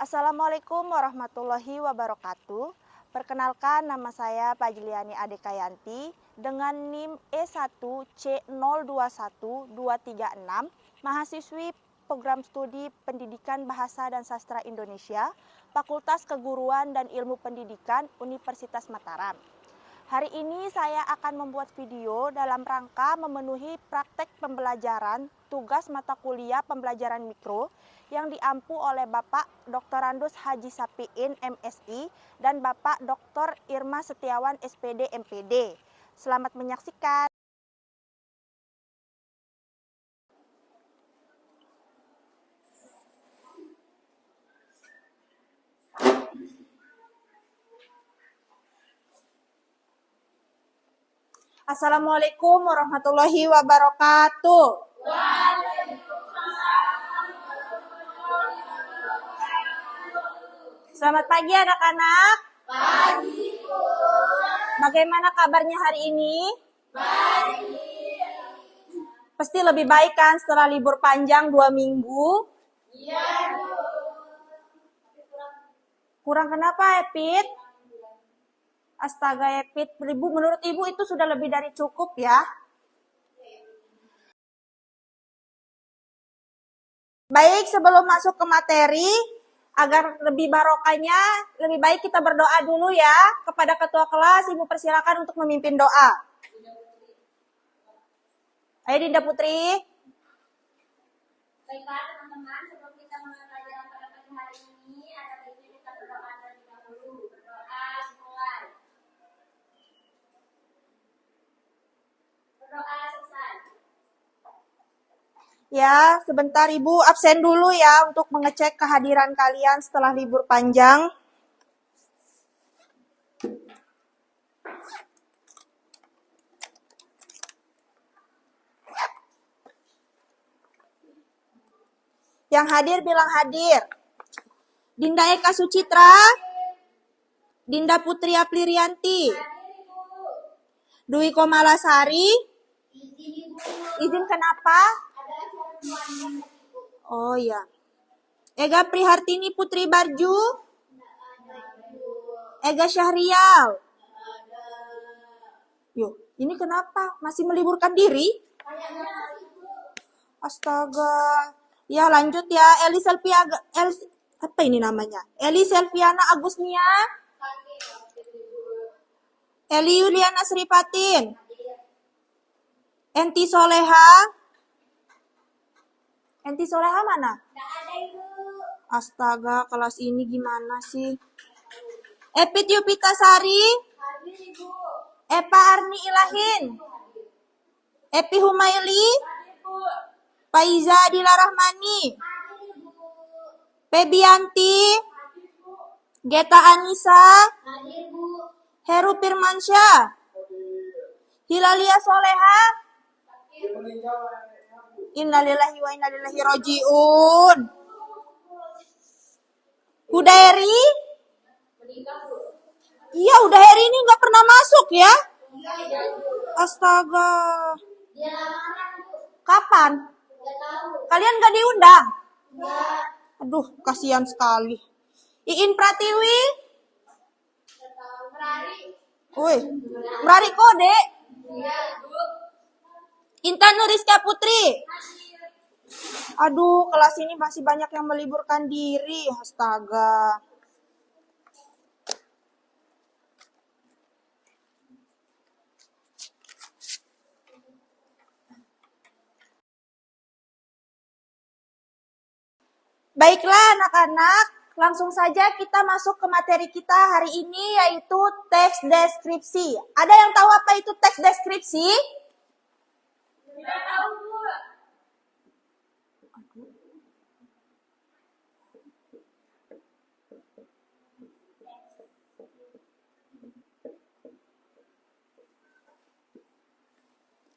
Assalamualaikum warahmatullahi wabarakatuh. Perkenalkan, nama saya Fajliani Adekayanti dengan NIM E1C021236, mahasiswi Program Studi Pendidikan Bahasa dan Sastra Indonesia, Fakultas Keguruan dan Ilmu Pendidikan Universitas Mataram. Hari ini saya akan membuat video dalam rangka memenuhi praktek pembelajaran tugas mata kuliah pembelajaran mikro yang diampu oleh Bapak Dr. Randus Haji Sapiin MSI dan Bapak Dr. Irma Setiawan SPD MPD. Selamat menyaksikan. Assalamualaikum warahmatullahi wabarakatuh. Selamat pagi anak-anak. Pagi, Bu. Bagaimana kabarnya hari ini? Baik. Pasti lebih baik kan setelah libur panjang 2 minggu? Iya, Bu. Kurang kenapa, Epit? Astaga, Epit. Menurut Ibu itu sudah lebih dari cukup ya? Baik, sebelum masuk ke materi, agar lebih barokahnya, lebih baik kita berdoa dulu ya. Kepada ketua kelas, Ibu persilakan untuk memimpin doa. Ayo Dinda Putri. Baiklah teman-teman, sebelum kita mulai pelajaran pada pagi hari ini, ada baiknya kita berdoa terlebih dahulu. Berdoa mulai. Berdoa selesai. Ya, sebentar Ibu absen dulu ya untuk mengecek kehadiran kalian setelah libur panjang. Yang hadir bilang hadir. Dinda Eka Sucitra, Dinda Putri Aplirianti, Dwi Komalasari. Izin kenapa? Oh ya. Ega Prihartini Putri Barju, Ega Syahrial. Yuk, ini kenapa? Masih meliburkan diri? Astaga. Ya lanjut ya, Eli Selviana Agusnia, Eli Yuliana Sripatin, Enti Soleha mana? Astaga, kelas ini gimana sih? Epit Yupita Sari, Epa Arni Ilahin, Epi Humaili, Faiza Adila Rahmani, Febianti, Geta Anissa, Heru Firmansyah, Hilalia Soleha, Innalillahi wa inna ilaihi rajiun. Hudaheri? Iya, Hudaheri ini nggak pernah masuk ya? Astaga. Kapan? Kalian nggak diundang? Aduh, kasihan sekali. Iin Pratiwi? Woi, Merari Kode? Intan Nuriska Putri? Aduh, kelas ini masih banyak yang meliburkan diri. Astaga. Baiklah anak-anak, langsung saja kita masuk ke materi kita hari ini yaitu teks deskripsi. Ada yang tahu apa itu teks deskripsi? Tidak tahu, Bu.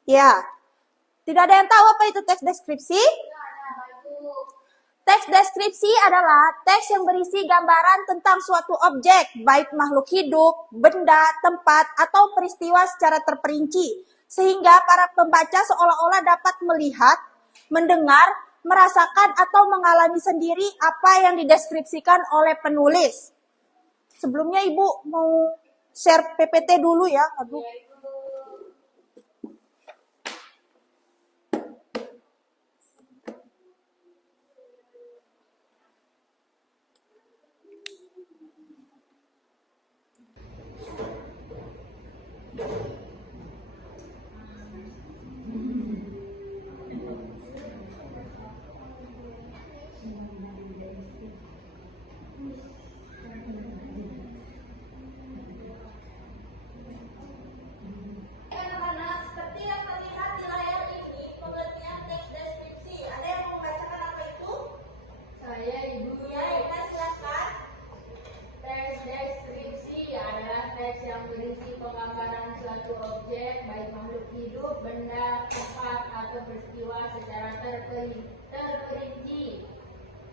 Ya, tidak ada yang tahu apa itu teks deskripsi? Teks deskripsi adalah teks yang berisi gambaran tentang suatu objek, baik makhluk hidup, benda, tempat, atau peristiwa secara terperinci, sehingga para pembaca seolah-olah dapat melihat, mendengar, merasakan atau mengalami sendiri apa yang dideskripsikan oleh penulis. Sebelumnya Ibu mau share PPT dulu ya. Aduh. Anak-anak, seperti yang terlihat di layar ini, pengertian teks deskripsi. Ada yang mau membacakan apa itu? Saya Ibu. Ya, kita silakan. Teks deskripsi adalah teks yang berisi penggambaran suatu objek, baik makhluk hidup, benda, tempat, atau peristiwa secara terperinci.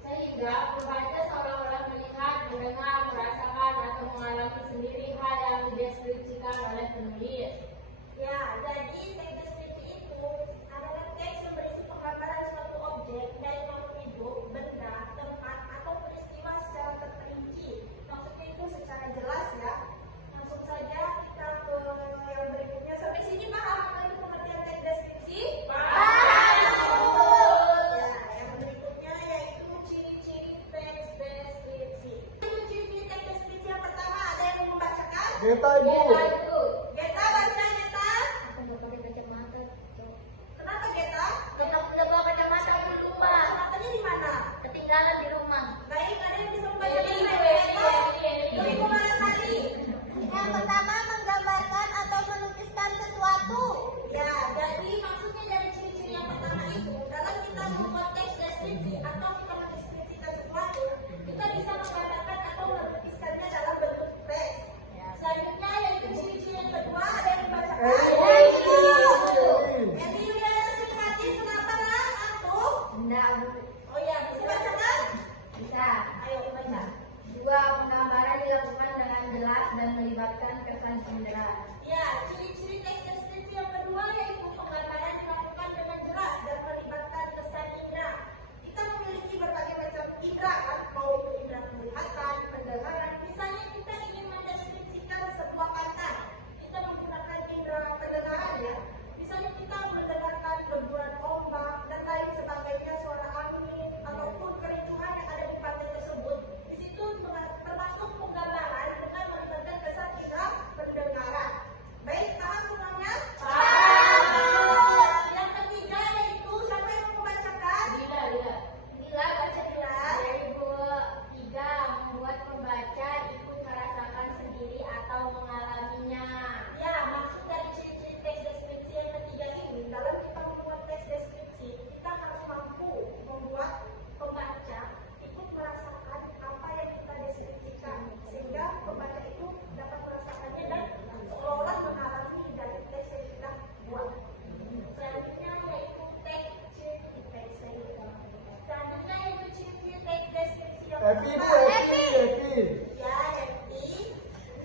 Sehingga pembaca seolah-olah melihat, mendengar, merasakan, atau mengalami sendiri hal yang dideskripsikan oleh penulis. Ya, jadi teks deskripsi itu adalah teks yang berisi penggambaran suatu objek, baik makhluk hidup, benda, tempat, atau peristiwa secara terperinci. Maksudnya itu secara jelas ya. Langsung saja kita ke yang berikutnya. Sampai sini paham apa itu pengertian teks deskripsi? Paham. Ya, yang berikutnya yaitu ciri-ciri teks deskripsi. Itu ciri-ciri teks deskripsi yang pertama, ada yang mau membacakan? Geta Ibu. Geta baca Geta. Aku mau pakai kacamata. Kenapa Geta? Karena aku udah bawa kacamata aku di rumah. Kacamatanya di mana? Ketinggalan di rumah. Baik, ada yang bisa membacakan Geta? Ibu Marasari. Yang pertama, menggambarkan atau melukiskan sesuatu. Ya, jadi maksudnya dari ciri-ciri yang pertama itu, dalam kita membuat teks deskripsi atau kita mendeskripsikan sesuatu, kita bisa menggambarkan atau melukiskannya dalam bentuk teks. Selanjutnya yaitu ciri-ciri yang kedua, ada yang dibacakan. Edi Yuliana Sukmati, kenapa nak? Antum? Enggak, Bu. Oh ya, bisa bacakan? Bisa. Ayo baca. Dua, penggambaran dilakukan dengan jelas dan melibatkan kesan indera. Ya, ciri-ciri teks deskripsi yang kedua yaitu penggambaran dilakukan dengan jelas dan melibatkan kesan indera. Kita memiliki berbagai macam indera kan, mau itu indera penglihatan, pendengaran. Misalnya kita ingin mendeskripsikan sebuah pantai, kita menggunakan indera pendengaran ya. Misalnya kita mendengarkan deburan ombak dan lain sebagainya, suara angin ataupun kericuhan yang ada di pantai tersebut. Di situ termasuk penggambaran dengan melibatkan kesan indera pendengaran. Baik, paham semuanya? Paham. Yang ketiga yaitu siapa yang mau membacakan? Bila. Bila, baca Bila. Ibu. Tiga, membuat pembaca ikut merasakan sendiri atau mengalaminya. Ya, maksud dari ciri-ciri teks deskripsi yang ketiga ini, dalam kita membuat teks deskripsi, kita harus mampu membuat pembaca ikut merasakan apa yang kita deskripsikan, sehingga pembaca itu dapat merasakannya dan seolah mengalami dari teks yang kita buat. Selanjutnya yaitu ciri-ciri teks deskripsi yang Epi Bu, pertama. Epi. Ya, Epi.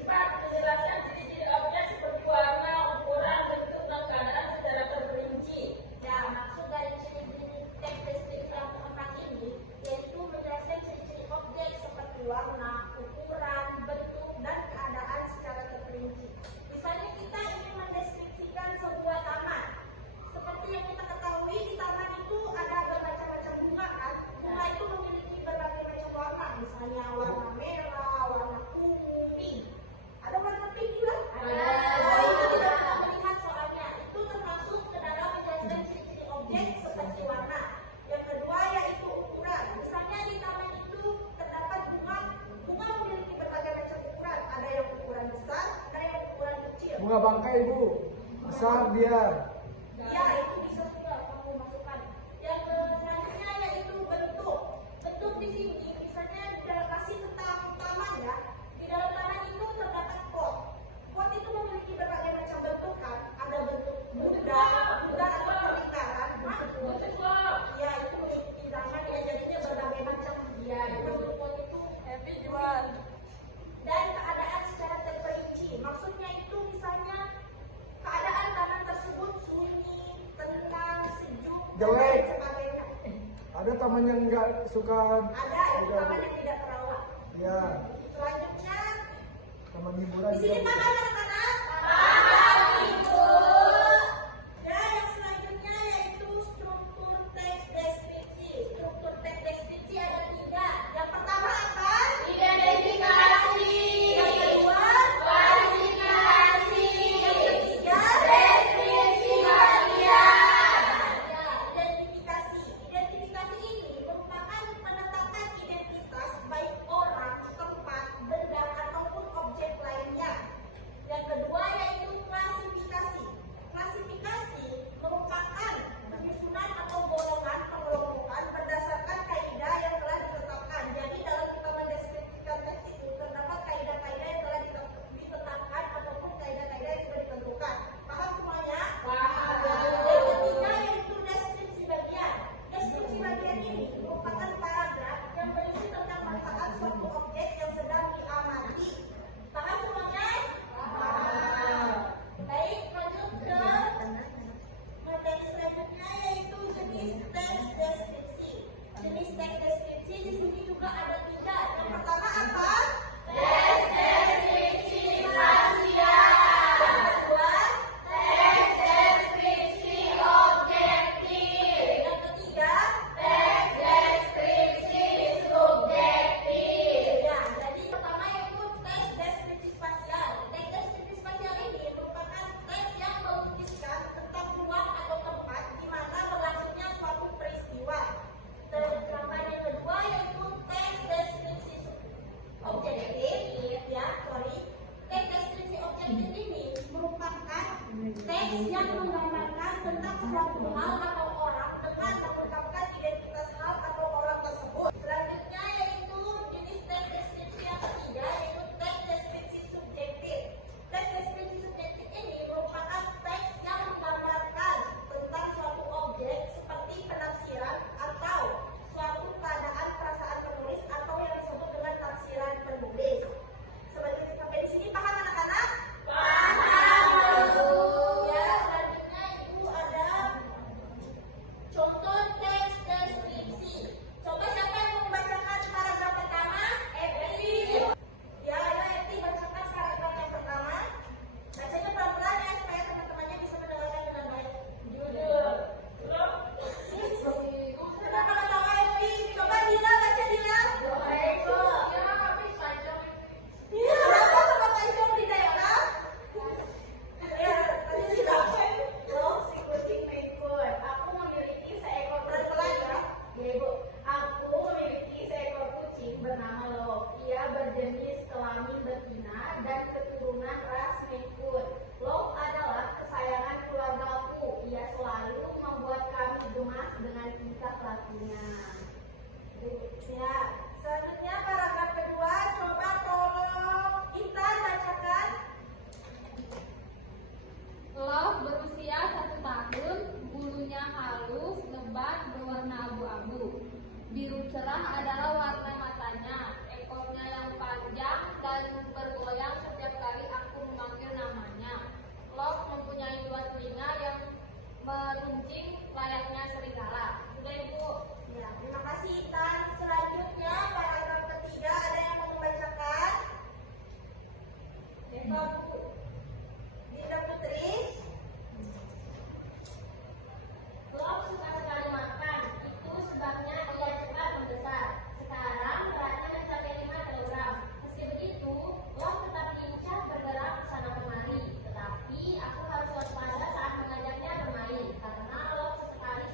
Penjelasan ciri-ciri objek seperti warna, ukuran, bentuk, dan keadaan secara terperinci. Ya, maksud dari ciri-ciri teks deskripsi yang keempat ini yaitu menjelaskan ciri-ciri objek seperti warna, ukuran, bentuk, dan keadaan secara terperinci. Misalnya kita ingin mendeskripsikan sebuah taman. Seperti yang kita ketahui di taman itu ada bermacam-macam bunga kan. Bunga itu memiliki berbagai macam warna, misalnya warna merah, warna kuning. Ada warna pink juga? Ada. Oh, itu tidak kita melihat soalnya. Itu termasuk ke dalam menjelaskan ciri-ciri objek seperti warna. Yang kedua yaitu ukuran. Misalnya di taman itu terdapat bunga. Bunga memiliki berbagai macam ukuran. Ada yang ukuran besar, ada yang ukuran kecil. Bunga bangkai Bu. Besar dia. Ya, itu bisa juga kamu masukkan. Yang selanjutnya yaitu bentuk. Bentuk di sini, misalnya di dalam kasih tentang taman ya. Di dalam taman itu terdapat pot. Pot itu memiliki berbagai macam bentuk kan. Ada bentuk Buddha atau lingkaran. Ya, itu mengikuti zaman ya, jadinya berbagai macam. Ya, bentuk pot itu dan keadaan secara terperinci. Maksudnya itu misalnya keadaan taman tersebut sunyi, tenang, sejuk, dan Jelek. lain sebagainya. Ada Ada taman yang nggak suka. Ada, itu taman yang tidak terawat. Ya, Selanjutnya, taman hiburan. di sini juga. paham anak-anak? Ya, yang selanjutnya yaitu struktur teks deskripsi. Struktur teks deskripsi ada 3. Yang pertama apa? Identifikasi. Yang kedua, Klasifikasi. yang ketiga, Deskripsi bagian. ya, identifikasi. Identifikasi ini merupakan penetapan identitas baik orang, tempat, benda, ataupun objek lainnya. Yang kedua yaitu klasifikasi. Klasifikasi merupakan penyusunan atau golongan pengelompokan berdasarkan kaidah yang telah ditetapkan. Jadi dalam kita mendeskripsikan teks itu terdapat kaidah-kaidah yang telah ditetapkan ataupun kaidah-kaidah yang sudah ditentukan. Paham semuanya? Yang ketiga yaitu deskripsi bagian. Deskripsi bagian ini merupakan paragraf yang berisi tentang manfaat suatu objek yang sedang diamati. Paham semuanya? Baik, lanjut ke materi selanjutnya yaitu jenis teks deskripsi. Jenis teks deskripsi di sini juga ada 3. Yang pertama apa? Deskripsi spasial. Yang kedua, Deskripsi objektif. yang ketiga. Deskripsi subjektif. Ya, jadi pertama yaitu teks deskripsi spasial. Teks deskripsi spasial ini merupakan teks yang melukiskan tentang ruang atau tempat di mana berlangsungnya suatu peristiwa. Sedangkan yang kedua yaitu teks deskripsi objektif. Teks deskripsi objektif ini merupakan teks yang menggambarkan tentang suatu hal atau orang dengan mengungkapkan identitas hal atau orang tersebut. Selanjutnya yaitu jenis teks deskripsi yang ketiga yaitu teks deskripsi subjektif. Teks deskripsi subjektif ini merupakan teks yang menggambarkan tentang suatu objek seperti penafsiran atau suatu keadaan perasaan penulis atau yang disebut dengan tafsiran penulis. Sampai di sini paham anak-anak? Ya, selanjutnya ibu ada contoh teks deskripsi. Coba siapa yang mau membacakan paragraf pertama? Epi. Ya, ayo Epi bacakan paragraf yang pertama. Bacanya pelan-pelan ya supaya teman-temannya bisa mendengarkan dengan baik. Judul. Kenapa ketawa Epi? Coba Dila baca Dila. Iya, kenapa tempat hidup di daerah? Ya, tadi Dila. Long si kucing mengikut. Aku memiliki seekor kucing. Ya ibu, aku memiliki seekor kucing bernama Love. Ia berjenis kelamin betina dan keturunan ras Mengikut. Love adalah kesayangan keluargaku. Ia selalu membuat kami gemas dengan tingkah lakunya. Ya, selanjutnya paragraf kedua, coba tolong Intan bacakan. Love berusia 1 tahun, bulunya halus, lebat, berwarna abu-abu. Biru cerah adalah warna matanya, ekornya yang panjang dan bergoyang setiap kali aku memanggil namanya. Love mempunyai 2 telinga yang meruncing layaknya serigala. Sudah ibu. Ya, terima kasih Intan. Selanjutnya paragraf ketiga ada yang mau membacakan? Eva Bu. Dinda Putri. Love suka sekali makan. Itu sebabnya ia cepat membesar. Sekarang beratnya mencapai 5 kilogram. Meski begitu, Love tetap lincah bergerak ke sana kemari. Tetapi aku harus waspada saat mengajaknya bermain karena Love sesekali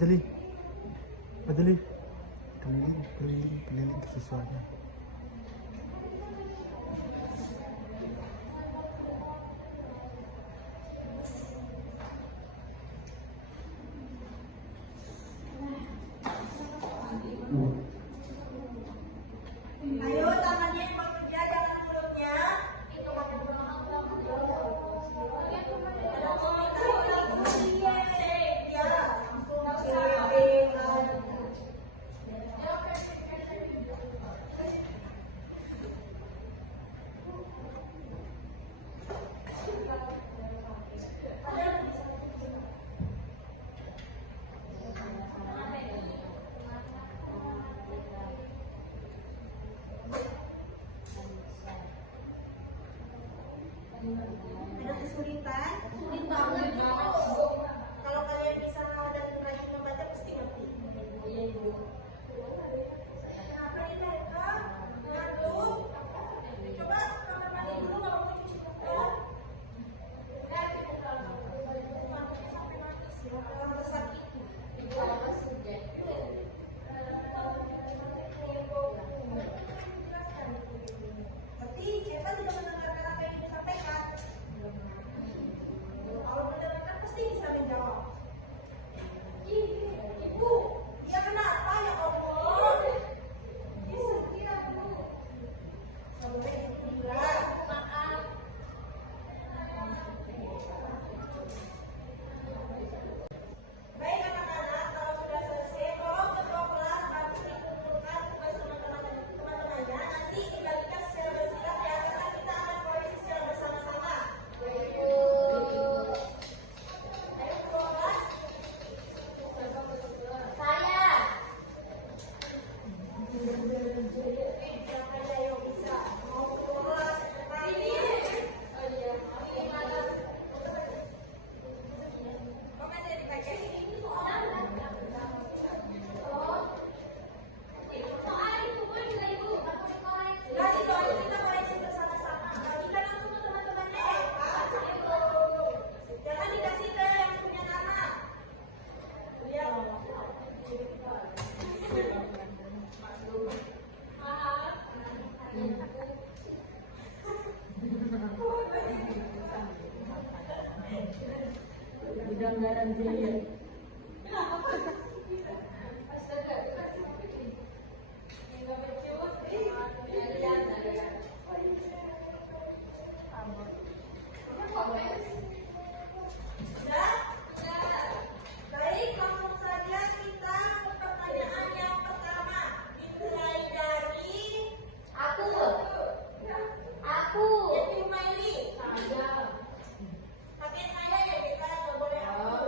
Fadli. Fadli. Keliling ke siswanya. Ayo tangannya yang bekerja, jangan mulutnya. Ada komentar langsung dia. Ya, langsung ada kesulitan, sulit banget gitu. Kalau kalian bisa dan rajin membaca pasti ngerti. Apa ini mereka? Ngantuk? Coba kamar mandi dulu kalau mau cuci muka. Sampai nangis ya, kalau besar itu. Tapi Eva tidak mendengarkan apa yang disampaikan. Kalau mendengarkan pasti bisa menjawab. Ibu, dia kenapa ya Allah? Bisa kira Bu. Sampai bilang maaf. Baik anak-anak, kalau sudah selesai, tolong ketua kelas bantu dikumpulkan tugas teman-temannya. Nanti kembalikan secara bersilah ya, karena kita akan koreksi secara bersama-sama. Ayo ketua kelas. Saya. Siapa ayo bisa? Mau ketua kelas? Ini. Oke, jadi dipakai. Kasih soalnya kita koreksi bersama-sama. Bagikan langsung ke teman-temannya ya, Pak. Jangan dikasih ke yang punya nama. Iya. Sudah? Baik, langsung saja kita ke pertanyaan yang pertama. Dimulai dari Aku. Devi Maili. Pakai saya ya, kita nggak boleh aku.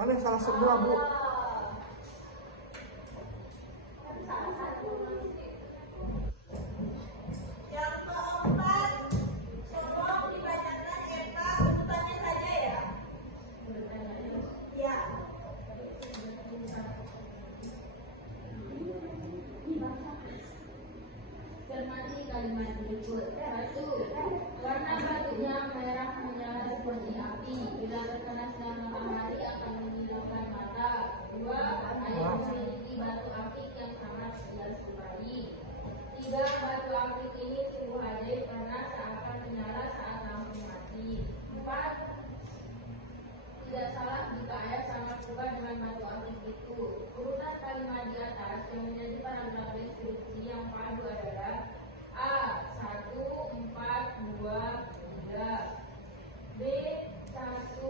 Oleh salah semua, Bu. Yang keempat, tolong dibacakan Eva urutannya saja ya. Ya. Cermati kalimat berikut. 1. Warna batunya merah menyala seperti api. Bila terkena sinar matahari akan menyilaukan mata. 2. Ayat memiliki batu akik yang sangat ia sukai. 3. Batu akik ini sungguh ajaib karena seakan menyala saat lampu mati. 4. Tidak salah jika ayah sangat suka dengan batu akik itu. Urutan kalimat di atas yang menjadi paragraf deskripsi yang padu adalah A. 1, 4, 2, 3. B. 1, 3,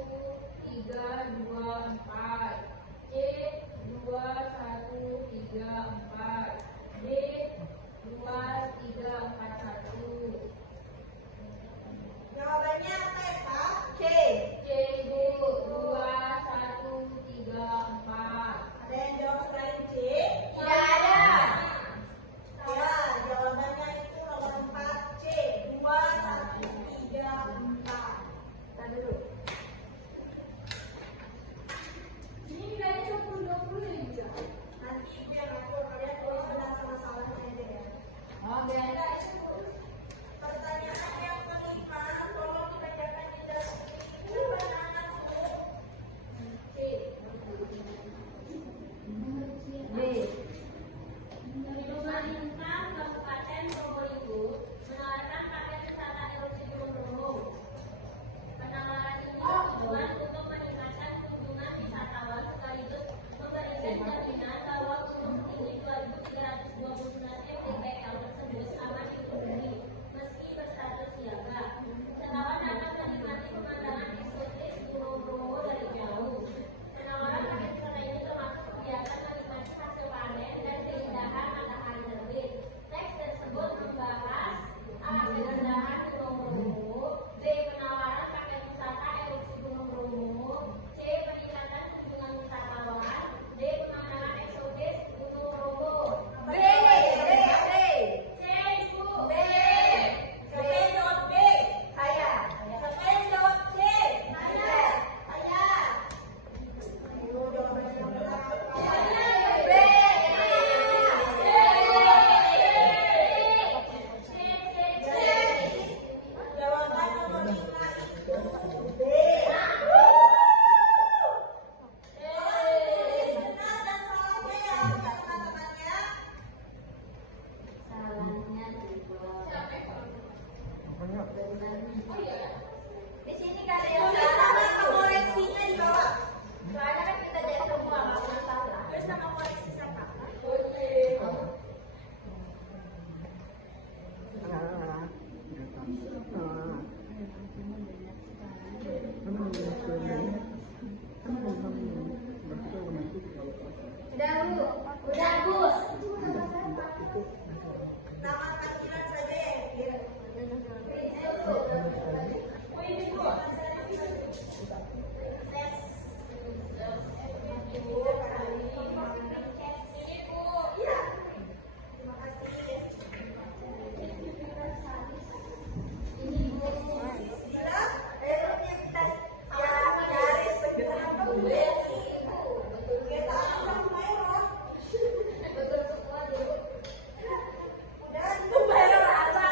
2, 4. C. 2, 1, 3, 4. D. 2, 3, 4, 1. Jawabannya apa ya, Pak? C. C, Bu. 2, 1, 3, 4. Ada yang jawab selain C? Tidak ada. Ya, jawabannya itu nomor 4 C. 2, 1, 3, 4. Kita dulu. Ini nilainya 20 juga. Nanti ibu yang atur, kalian tulis benar sama salahnya aja ya. Oke. Pertanyaan yang kelima, tolong dibacakan di deskripsi anak-anak C. B. Pemerintah Kabupaten Probolinggo menawarkan paket wisata erupsi Gunung Bromo. Penawaran ini bertujuan untuk meningkatkan kunjungan wisatawan sekaligus memberikan jaminan bahwa gunung setinggi 2.329 mdpl tersebut aman dikunjungi meski berstatus siaga. Wisatawan dapat menikmati pemandangan eksotis Gunung Bromo dari jauh. Penawaran paket wisata ini termasuk kegiatan menikmati hasil panen dan keindahan matahari terbit. Teks tersebut membahas A. Keindahan Gunung Bromo, B. Penawaran paket wisata erupsi Gunung Bromo, C. Peningkatan kunjungan wisatawan, D. Pemandangan eksotis Gunung Bromo. B. C. Ibu. B. Siapa yang jawab B? Saya. Siapa yang jawab C? Saya. Ayo, jawabannya yang benar. B. Jawaban nomor 5 itu B. Benar dan salahnya ya, kalimat-kalimatnya. Salahnya Di sini kan ada yang Tulis salah. nama koreksinya di bawah. Soalnya kan kita jadi semua nggak masalah. Tulis nama koreksi siapa? Udah Bu. Udah Bu. Nama panggilan saja ya. Oh ini Bu. Iya. Terima kasih. Bila kita cari penjelasan kita akan merah. Udah itu merah apa?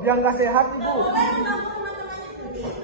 Dia nggak sehat, Ibu. Boleh menabung teman-temannya seperti itu